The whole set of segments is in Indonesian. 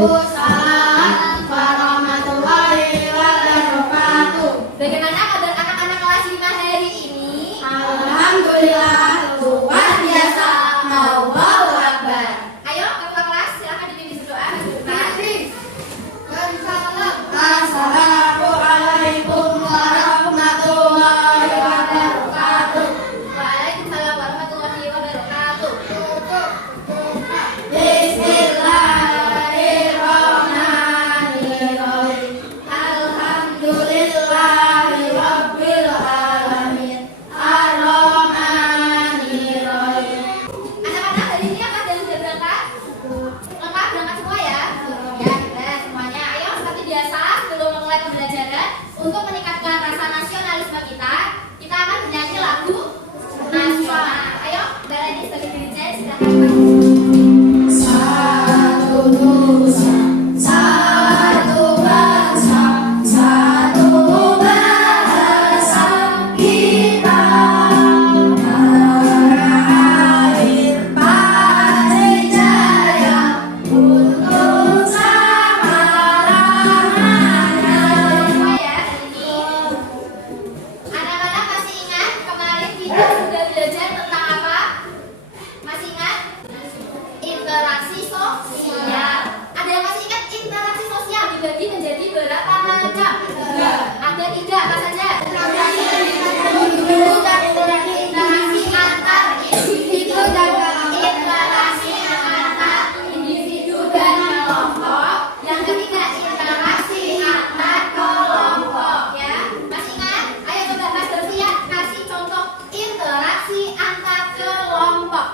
Waalaikumsalam warahmatullahi wabarakatuh. Bagaimana kabar anak-anak kelas 5 hari ini? Alhamdulillah, luar biasa. Allahu Akbar. Ayo ketua kelas silakan dipimpin berdoa. Assalamualaikum warahmatullahi wabarakatuh. Waalaikumsalam warahmatullahi wabarakatuh. Bismillahirrahmanirrahim. Alhamdulillahirabbil alamin. Ar-Rahmanirrahim. Anak-anak hari ini apa dan sudah berangkat? Lengkap berangkat semua ya? Ya, kita semuanya. Ayo seperti biasa sebelum memulai pembelajaran untuk meningkatkan rasa nasionalisme kita akan bernyanyi lagu nasional. Ayo, Mbak Leni sebagai dirinya silakan. Satu nusa, satu bangsa, satu bahasa kita. Tanah air Pajajaran untuk selama-lamanya. Semua ya hari ini. Anak-anak masih ingat kemarin kita sudah belajar tentang apa? Masih ingat? Interaksi sosial. Ada yang masih ingat interaksi sosial dibagi menjadi berapa macam? Ada tiga apa saja? Interaksi antar individu dan interaksi antar individu dan kelompok. Yang ketiga interaksi antar kelompok ya. Masih ingat? Ayo coba Mas Delvia kasih contoh interaksi antar kelompok.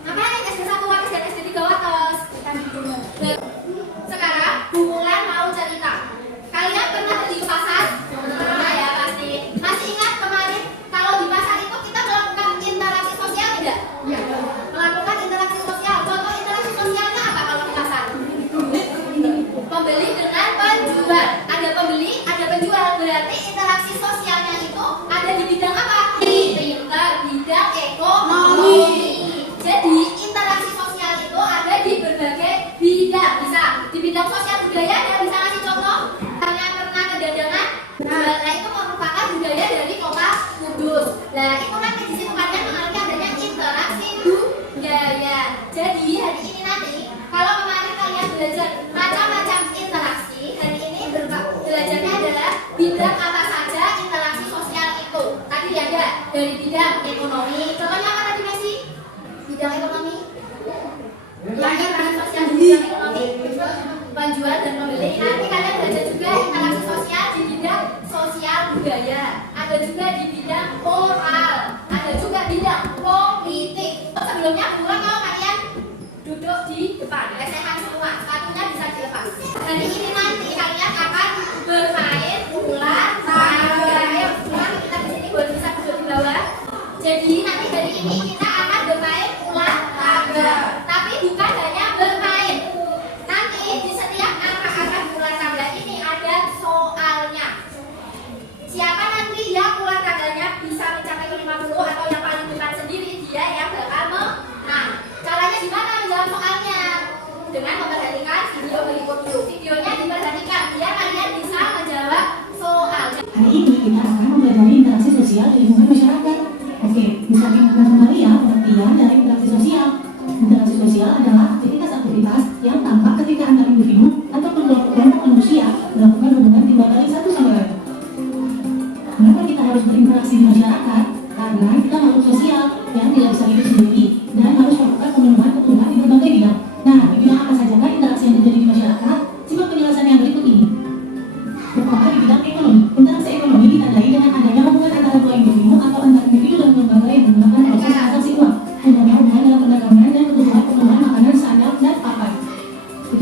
Ngapain SD1 Wates dan SD3 Wates? Sekarang Bu Mulan mau cerita. Kalian pernah beli ke pasar? Pernah ya pasti. Masih ingat kemarin kalau di pasar itu kita melakukan interaksi sosial tidak? Iya. Melakukan interaksi sosial. Contoh interaksi sosialnya apa kalau di pasar? Pembeli dengan penjual. Ada pembeli, ada penjual. Berarti interaksi sosialnya itu ada di bidang apa? Di bidang ekonomi. Jadi interaksi sosial itu ada di berbagai bidang. Bisa di bidang sosial budaya, ada bisa ngasih contoh? Kalian pernah ke Dadangan? Nah itu merupakan budaya dari kota Kudus. Nah itu nanti di situ kalian mengalami adanya interaksi budaya. Jadi hari ini nanti kalau kemarin kalian belajar macam-macam interaksi, hari ini belajarnya adalah bidang apa saja interaksi sosial itu. Tadi ada dari bidang ekonomi. Contohnya apa tadi Messi? Bidang ekonomi. Yang interaksi sosial di bidang ekonomi, penjual dan pembeli. Nanti kalian belajar juga interaksi sosial di bidang sosial budaya. Ada juga di bidang moral. Ada juga bidang politik. Sebelumnya pulang kalau kalian duduk di depan, lesehan semua, sepatunya bisa dilepas. Hari ini nanti kalian akan bermain ular tangga. Ayo pulang kita di sini buat bisa duduk di bawah. Jadi nanti hari ini kita akan bermain ular tangga. Tapi bukan hanya bermain. Nanti di setiap angka-angka ular tangga ini ada soalnya. Siapa nanti yang ular tangganya bisa mencapai ke 50 atau yang paling depan sendiri, dia yang bakal menang. Caranya gimana menjawab soalnya? Dengan memperhatikan video berikut dulu. Videonya diperhatikan biar kalian bisa menjawab soalnya. Hari ini kita akan mempelajari interaksi sosial di lingkungan masyarakat. Oke, misalkan teman-teman ya pengertian dari interaksi sosial. Interaksi sosial adalah aktivitas-aktivitas yang tampak ketika antar individu atau kelompok manusia melakukan hubungan timbal balik satu sama lain. Kenapa kita harus berinteraksi di masyarakat? Karena kita makhluk sosial yang tidak bisa hidup sendiri dan harus melakukan pemenuhan kebutuhan di berbagai bidang. Nah, di bidang apa saja kan interaksi yang terjadi di masyarakat? Simak penjelasan yang berikut ini. Pertama, di bidang ekonomi. Interaksi ekonomi ditandai dengan adanya hubungan antara dua individu atau antar individu dan lembaga yang menggunakan proses transaksi uang. Adanya hubungan dalam perdagangan dan kebutuhan makanan, sandang, dan papan. Itu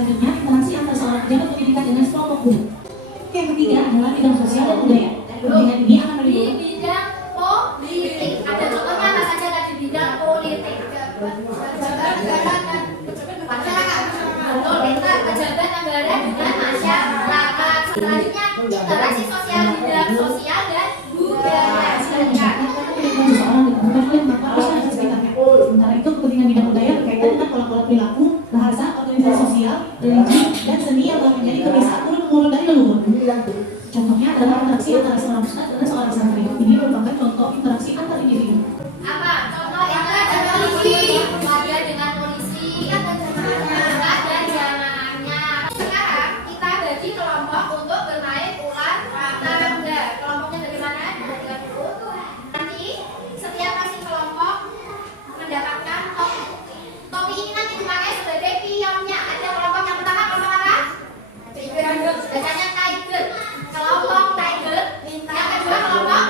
selanjutnya interaksi antar seorang pejabat pendidikan dengan kelompok guru. Oke, yang ketiga adalah bidang sosial dan budaya. Kepentingan ini akan Di mendukung bidang politik. Ada contohnya apa saja kan di bidang politik? Pejabat negara dan masyarakat. Betul, pintar. Pejabat negara dengan masyarakat. Selanjutnya interaksi sosial bidang sosial dan budaya. Silakan. seseorang dengan bukan maka usaha di sekitarnya. Sementara itu kepentingan bidang budaya berkaitan dengan pola-pola perilaku, bahasa, organisasi sosial, religi, dan seni yang telah menjadi kebiasaan turun-temurun dari leluhur. Contohnya adalah interaksi antara seorang ustadz dan seorang santri. Ini merupakan contoh interaksi antar individu. Apa? Contoh yang ada polisi, warga dengan polisi, ada jamaahnya. Sekarang kita bagi kelompok untuk bermain ular tangga. Kelompoknya bagaimana? Nanti setiap masing kelompok mendapatkan topi. Topi ini nanti dipakai sebagai pionnya. Ada kelompok yang pertama kelompok apa? Biasanya tiger. Kelompok tiger. Yang kedua kelompok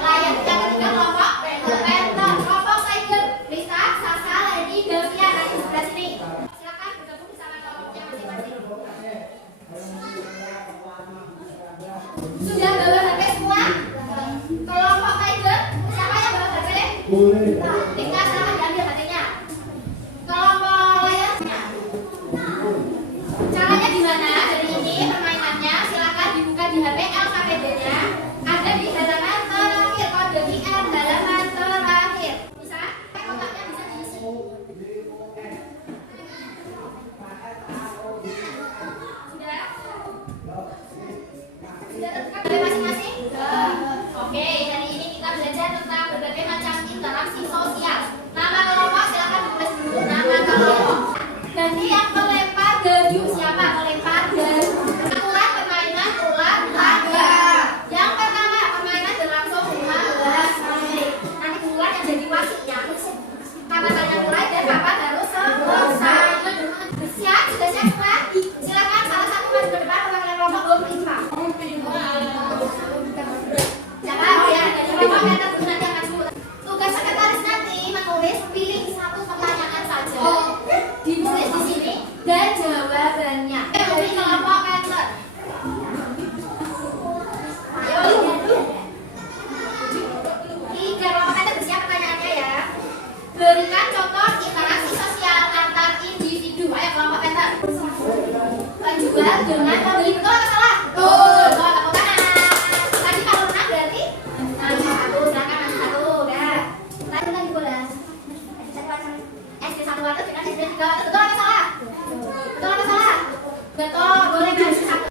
lion. Yang ketiga kelompok panther. Kelompok tiger. Risa, Sasa, Leni, Delvia dari sebelah sini. Silakan bergabung bersama kelompoknya masing-masing. Sudah bawa HP semua? Kelompok tiger. Siapa yang bawa HP? Rika, silakan diambil HP-nya. Kelompok lion. Caranya gimana? Jadi ini permainannya silakan dibuka di HP LKPD-nya. Ada di halaman terakhir, kode QR halaman terakhir. Bisa? Kotaknya bisa diisi. Sudah? Sudah terbuka oleh masing-masing? Oke, hari ini kita belajar tentang berbagai macam interaksi sosial. Nama kelompok silakan ditulis dulu. Nama kelompok. Jadi yang melempar debu siapa? Melempar debu. Aturan permainan ular tangga. Yang pertama permainan berlangsung 15 menit. Nanti bulan yang jadi wasitnya. Kapan tanya mulai dan kapan harus selesai. Siap? Sudah siap semua? Silakan salah satu maju ke depan mewakili kelompok 25. Jangan ya, dari kelompok yang atas nanti akan maju. Tugas sekretaris nanti menulis pilih satu pertanyaan saja. Ditulis di sini dan jawabannya. Dari kelompok panther. Ayo. Tiga kelompok panther bersiap pertanyaannya ya. Berikan contoh interaksi sosial antar individu. Ayo kelompok panther. Penjual dengan pembeli, betul atau salah? Betul. Betul. Tepuk tangan. Tadi kalau menang berarti maju satu. Silakan maju satu. Udah. Tadi kan di bola. SD 1 waktu dengan SD 3 waktu. Betul atau salah? Betul atau salah? Betul. Boleh maju satu.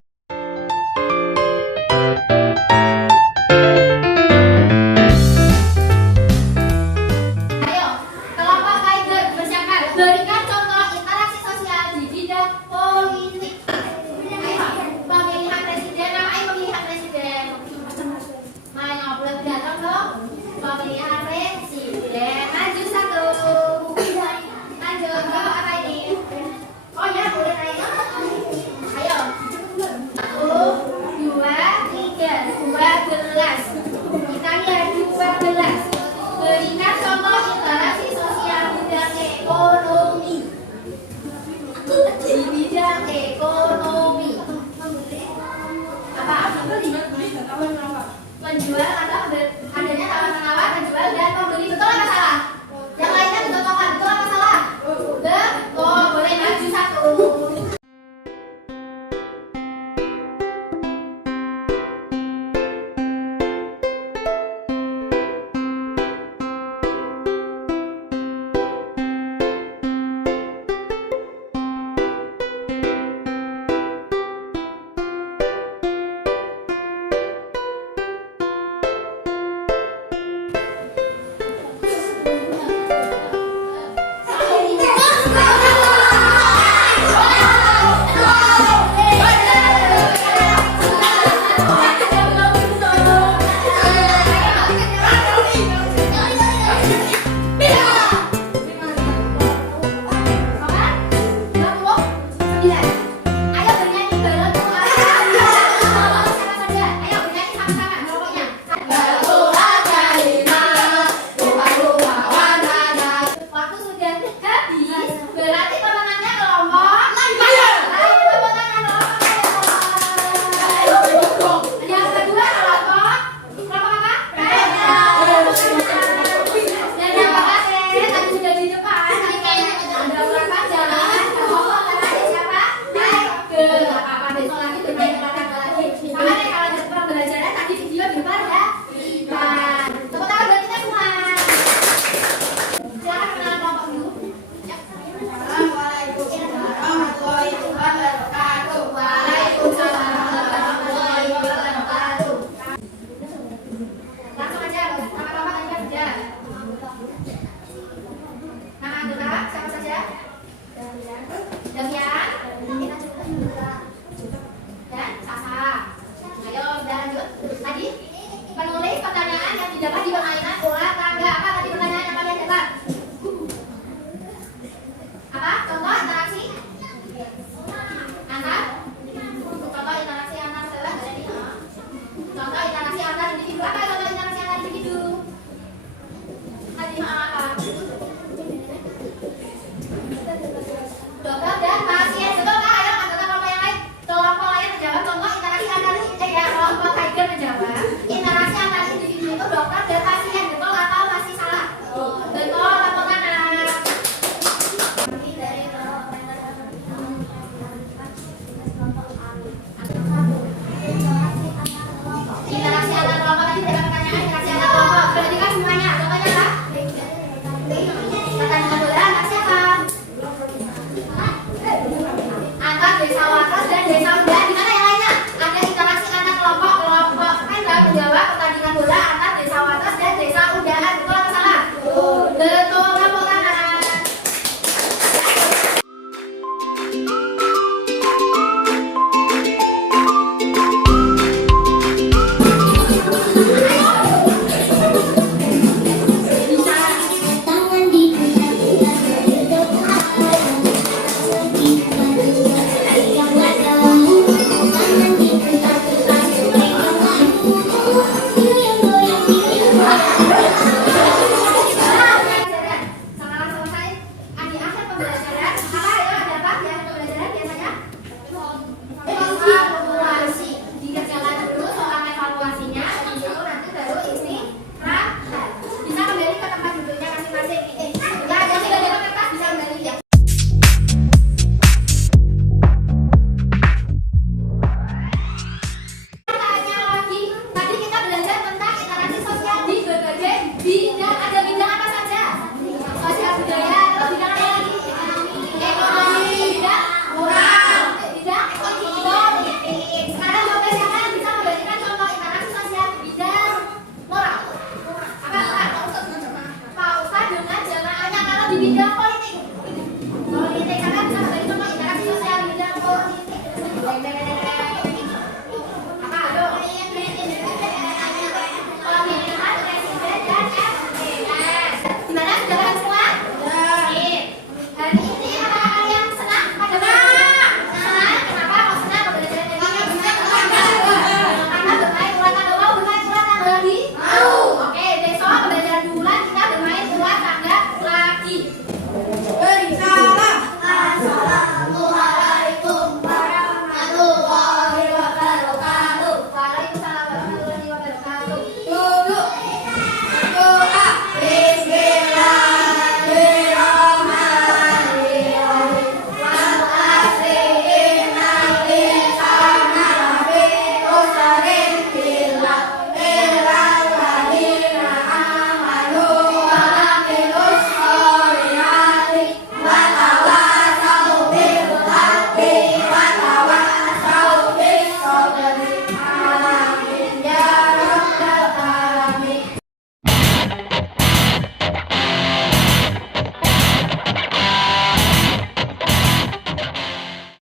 Ayo, kelompok tiger bersiapkan. Berikan contoh interaksi sosial di bidang politik. Pemilihan presiden, namanya pemilihan presiden. Main ngobrol datang dong. Pemilihan presiden. Maju satu. Maju. Kelompok apa ini? Oh ya, boleh naik. Ayo. 1, 2, 3, 12. Kita lihat 12. Berikan contoh interaksi sosial bidang ekonomi. Di bidang ekonomi. Apa? Penjual